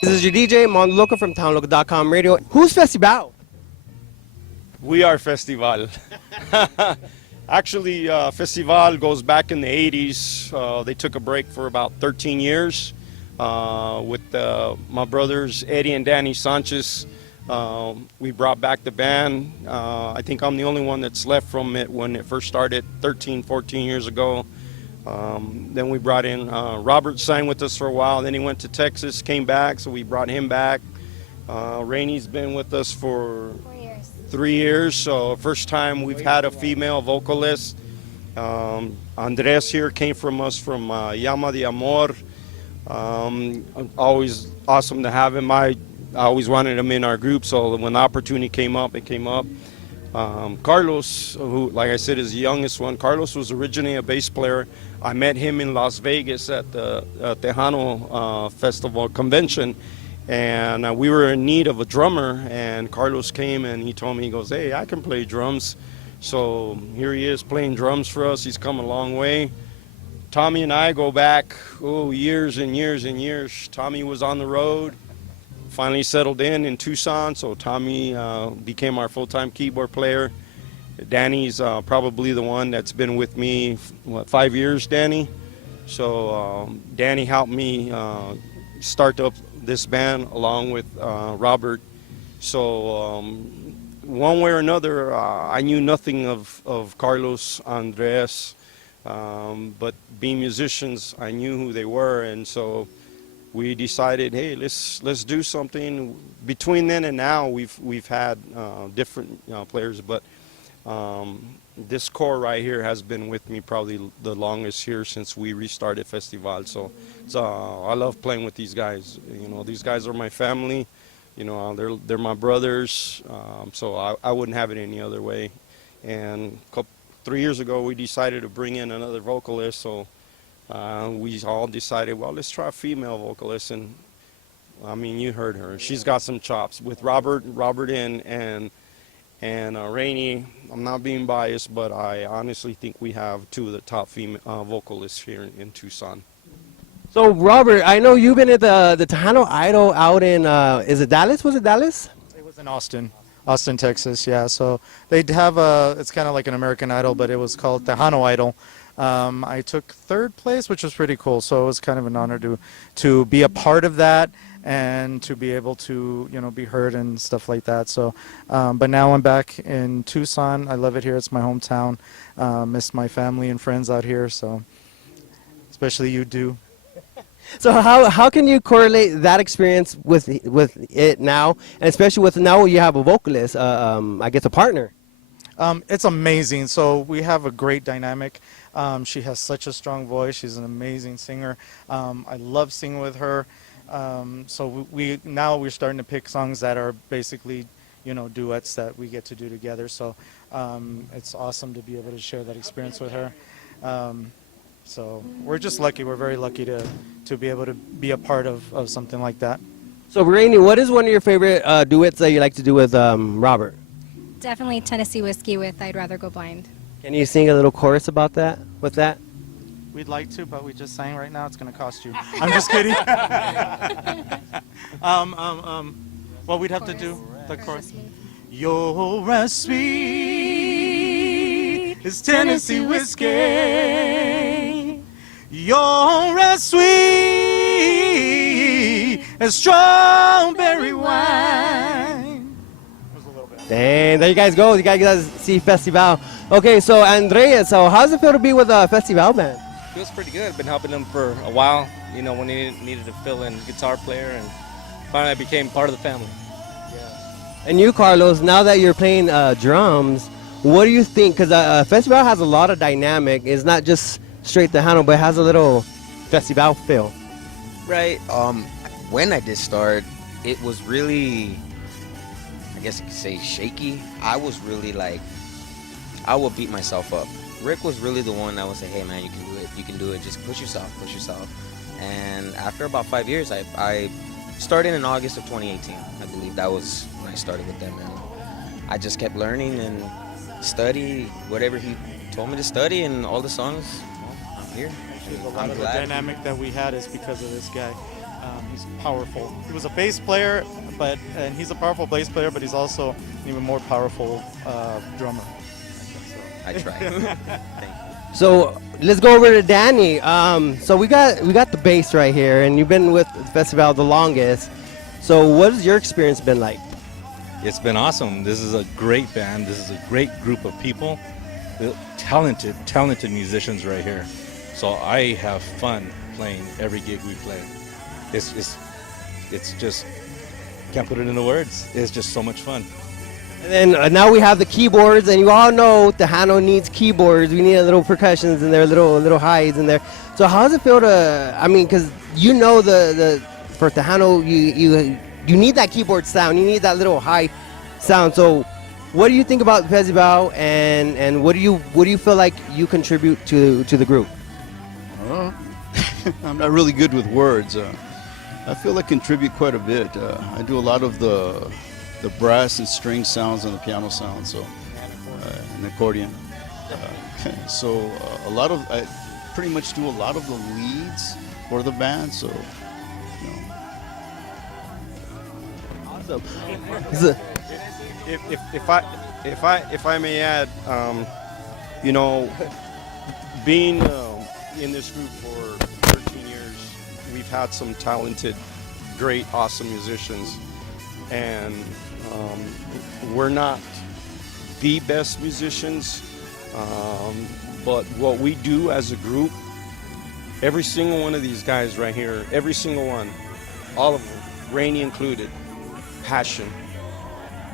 This is your DJ, Mon LoKo from tejanolokomail radio. Who's Festival? We are Festival. Actually, Festival goes back in the 80s. They took a break for about 13 years with my brothers Eddie and Danny Sanchez. We brought back the band. I think I'm the only one that's left from it when it first started 13, 14 years ago. Then we brought in Robert, signed with us for a while. Then he went to Texas, came back, so we brought him back. Rainey's been with us for 3 years, so first time we've had a female vocalist. Andres here came from us from Llama de Amor. Always awesome to have him. I always wanted him in our group, so when the opportunity came up, it came up. Carlos, who, like I said, is the youngest one. Carlos was originally a bass player. I met him in Las Vegas at the Tejano Festival convention, and we were in need of a drummer, and Carlos came and he told me, he goes, hey, I can play drums. So here he is playing drums for us. He's come a long way. Tommy and I go back, years and years and years. Tommy was on the road, finally settled in Tucson, so Tommy became our full-time keyboard player. Danny's probably the one that's been with me, 5 years, Danny? So Danny helped me start up this band along with Robert. So one way or another, I knew nothing of Carlos, Andres, but being musicians, I knew who they were, and so we decided, hey, let's do something. Between then and now, we've had different players, but this core right here has been with me probably the longest here since we restarted Festival. So I love playing with these guys. You know, these guys are my family. You know, they're my brothers. So I wouldn't have it any other way. And 3 years ago, we decided to bring in another vocalist. So we all decided, well, let's try a female vocalist. And I mean, you heard her. She's got some chops. With Robert and Rainey, I'm not being biased, but I honestly think we have two of the top female vocalists here in Tucson. So Robert, I know you've been at the Tejano Idol out in, is it Dallas? Was it Dallas? It was in Austin, Texas, yeah. So they'd have it's kind of like an American Idol, but it was called Tejano Idol. I took third place, which was pretty cool. So it was kind of an honor to be a part of that and to be able to, you know, be heard and stuff like that. So, but now I'm back in Tucson. I love it here. It's my hometown. Miss my family and friends out here. So, especially you do. So how can you correlate that experience with it now, and especially with now you have a vocalist, I guess a partner? It's amazing. So we have a great dynamic. She has such a strong voice. She's an amazing singer. I love singing with her. So we're starting to pick songs that are basically, you know, duets that we get to do together. So it's awesome to be able to share that experience with her. So we're just lucky. We're very lucky to be able to be a part of something like that. So Rainey, what is one of your favorite duets that you like to do with Robert? Definitely Tennessee Whiskey with I'd Rather Go Blind. Can you sing a little chorus about that? With that? We'd like to, but we just sang right now. It's going to cost you. I'm just kidding. Well, we'd have to do the chorus. You're as sweet as Tennessee whiskey. You're as sweet as strawberry wine. Dang, there you guys go. You guys see Festival. Okay, so Andreas, so how's it feel to be with a Festival band? Feels pretty good. Been helping them for a while, you know, when they needed to fill in guitar player, and finally I became part of the family. And you, Carlos, now that you're playing drums, what do you think? Because Festival has a lot of dynamic. It's not just straight Tejano, but it has a little Festival feel. Right. When I did start, it was really, I guess you could say, shaky. I was really like, I would beat myself up. Rick was really the one that would say, hey man, you can do it, just push yourself. And after about 5 years, I started in August of 2018. I believe that was when I started with them, and I just kept learning and study whatever he told me to study, and all the songs, well, I'm here. A lot of the dynamic that we had is because of this guy. He's powerful. He was a bass player, and he's a powerful bass player, but he's also an even more powerful drummer. I try. Thank you. So let's go over to Danny. So we got the bass right here, and you've been with the festival the longest. So what has your experience been like? It's been awesome. This is a great band. This is a great group of people. Talented musicians right here. So I have fun playing every gig we play. It's just, can't put it into words. It's just so much fun. And then now we have the keyboards, and you all know Tejano needs keyboards. We need a little percussions in there, little highs in there. So how does it feel to? I mean, because you know for Tejano, you need that keyboard sound. You need that little high sound. So what do you think about the festival, and what do you feel like you contribute to the group? I'm not really good with words. I feel I contribute quite a bit. I do a lot of the brass and string sounds and the piano sounds, so and accordion. So I pretty much do a lot of the leads for the band. So, you know. Awesome. If I may add, you know, being in this group for 13 years, we've had some talented, great, awesome musicians, and we're not the best musicians, but what we do as a group, every single one of these guys right here, every single one, all of them, Rainey included, passion.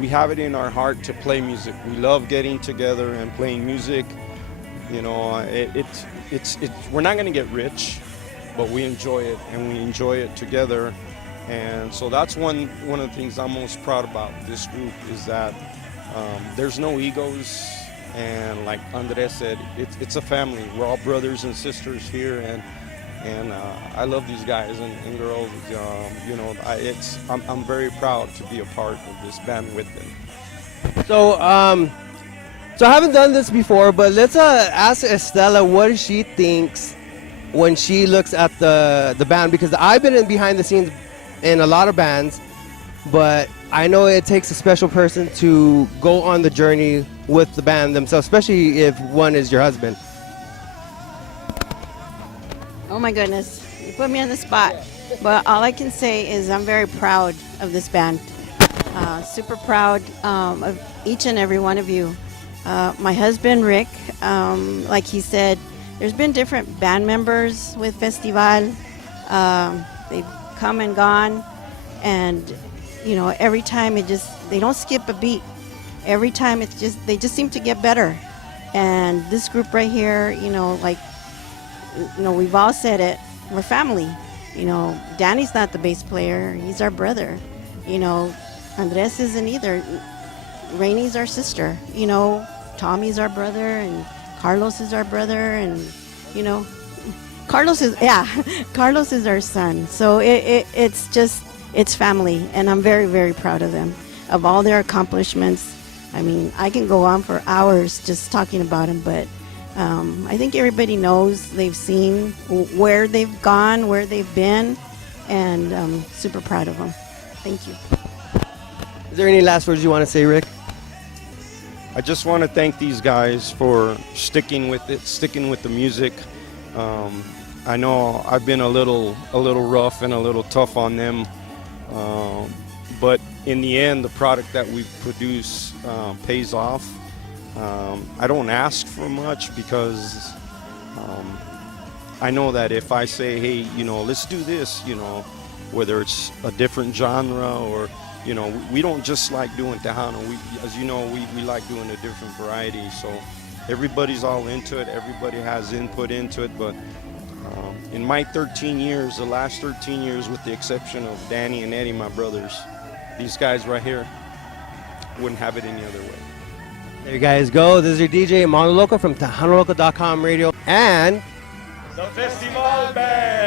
We have it in our heart to play music. We love getting together and playing music. You know, we're not going to get rich, but we enjoy it, and we enjoy it together. And so that's one of the things I'm most proud about this group, is that there's no egos, and like Andres said, it's a family. We're all brothers and sisters here, and I love these guys and girls. You know, I'm very proud to be a part of this band with them. So I haven't done this before, but let's ask Estela what she thinks when she looks at the band, because I've been behind the scenes in a lot of bands, but I know it takes a special person to go on the journey with the band themselves, especially if one is your husband. Oh my goodness, you put me on the spot. But all I can say is I'm very proud of this band. Super proud of each and every one of you. My husband, Rick, like he said, there's been different band members with Festival. They've come and gone, and you know, every time they don't skip a beat. Every time they just seem to get better. And this group right here, you know, like, you know, we've all said it, we're family. You know, Danny's not the bass player, he's our brother. You know, Andres isn't either. Rainey's our sister. You know, Tommy's our brother, and Carlos is our brother, and you know, Carlos is our son. So it's family, and I'm very, very proud of them, of all their accomplishments. I mean, I can go on for hours just talking about them, but I think everybody knows, they've seen where they've gone, where they've been, and I'm super proud of them. Thank you. Is there any last words you want to say, Rick? I just want to thank these guys for sticking with it, sticking with the music. I know I've been a little rough and a little tough on them, but in the end, the product that we produce pays off. I don't ask for much, because I know that if I say, hey, you know, let's do this, you know, whether it's a different genre or, you know, we don't just like doing Tejano. As you know, we like doing a different variety. So everybody's all into it. Everybody has input into it. But in my 13 years, the last 13 years, with the exception of Danny and Eddie, my brothers, these guys right here, wouldn't have it any other way. There you guys go. This is your DJ, Mono LoKo from tejanoloko.com radio. And the Festival Band.